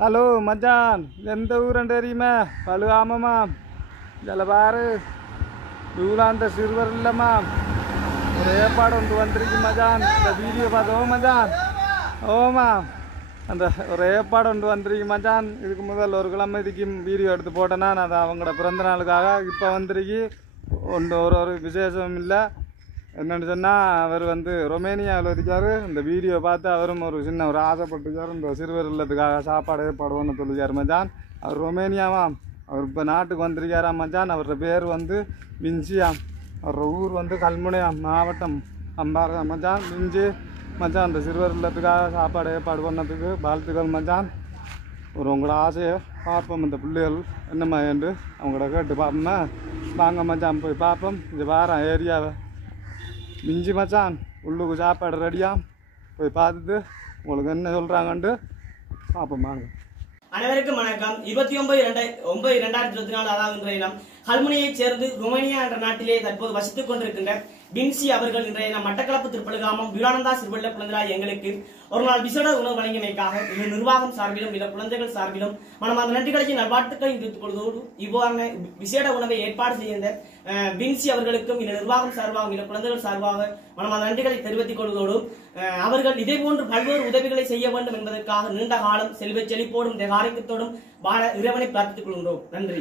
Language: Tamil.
ஹலோ மச்சான், எந்த ஊருன்னு தெரியுமா? பழுகாமம்மா. இதில் பாரு, இவ்வளோ சிறுவர் இல்லைம்மா. ஒரு ஏற்பாடு ஒன்று வந்துருக்கு மச்சான். இந்த வீடியோ பார்த்தோம் மச்சான். ஓமா, அந்த ஒரு ஏற்பாடு ஒன்று வந்துருக்கு மச்சான். இதுக்கு முதல் ஒரு கிழமைக்கு வீடியோ எடுத்து போட்டேன்னா அது அவங்களோட பிறந்த நாளுக்காக. இப்போ வந்துருக்கு ஒரு விசேஷம் இல்லை. என்னென்னு சொன்னால், அவர் ரொமேனியாவில் இருக்கார். இந்த வீடியோ பார்த்து அவரும் ஒரு ஆசைப்பட்டுருக்கார். இந்த சிறுவர் இல்லத்துக்காக சாப்பாடு ஏற்பாடுன்னு சொல்லிக்கார் மச்சான். அவர் ரொமேனியாவாம். அவர் இப்போ நாட்டுக்கு வந்திருக்காராம் மச்சான். அவரோட பேர் விஞ்சியாம். அவரோட ஊர் கல்முனையாம் மாவட்டம் அம்பாறை மச்சான். விஞ்சி மச்சான், அந்த சிறுவர் இல்லத்துக்காக சாப்பாடு ஏற்பாடு பண்ணதுக்கு வாழ்த்துக்கள் மச்சான். உங்களோட ஆசையை பார்ப்போம். இந்த பிள்ளைகள் என்னம்மா என்று அவங்களோட கேட்டு பார்ப்போம்மா. வாங்க மச்சான், போய் பார்ப்போம். இங்கே வாரம் ஏரியாவை மிஞ்சி மச்சான். உள்ளுக்கு சாப்பாடு ரெடியாக போய் பார்த்துட்டு உங்களுக்கு என்ன சொல்கிறாங்கன்ட்டு பார்ப்போம் வாங்க. அனைவருக்கும் வணக்கம். 29/9/2024 அதாவது இன்றைய கல்முனையைச் சேர்ந்து ருமேனியா என்ற நாட்டிலே தற்போது வசித்துக் கொண்டிருக்கின்ற பின்சி அவர்கள் இன்றைய மட்டக்களப்பு திருப்பழுகாமம் வியூலானந்தா சிறுவள்ள குழந்தைகளாய் எங்களுக்கு ஒரு நாள் விசேட உணவு வழங்கியமைக்காக நிர்வாகம் சார்பிலும் குழந்தைகள் சார்பிலும் மனமார்ந்த நன்றிகளையும் நல்வாழ்த்துக்களை தெரிவித்துக் கொள்வதோடு இவ்வாறான விசேட உணவை ஏற்பாடு செய்த பின்சி அவர்களுக்கும் நிர்வாகம் சார்பாக குழந்தைகள் சார்பாக மனமார்ந்த நன்றிகளை தெரிவித்துக் கொள்வதோடு அவர்கள் இதே போன்று பல்வேறு உதவிகளை செய்ய வேண்டும் என்பதற்காக நீண்ட காலம் செல்வ செழிப்போடும் காரியத்தோடும் வாழ இறைவனை பிரார்த்தித்துக் கொள்கின்றோம். நன்றி.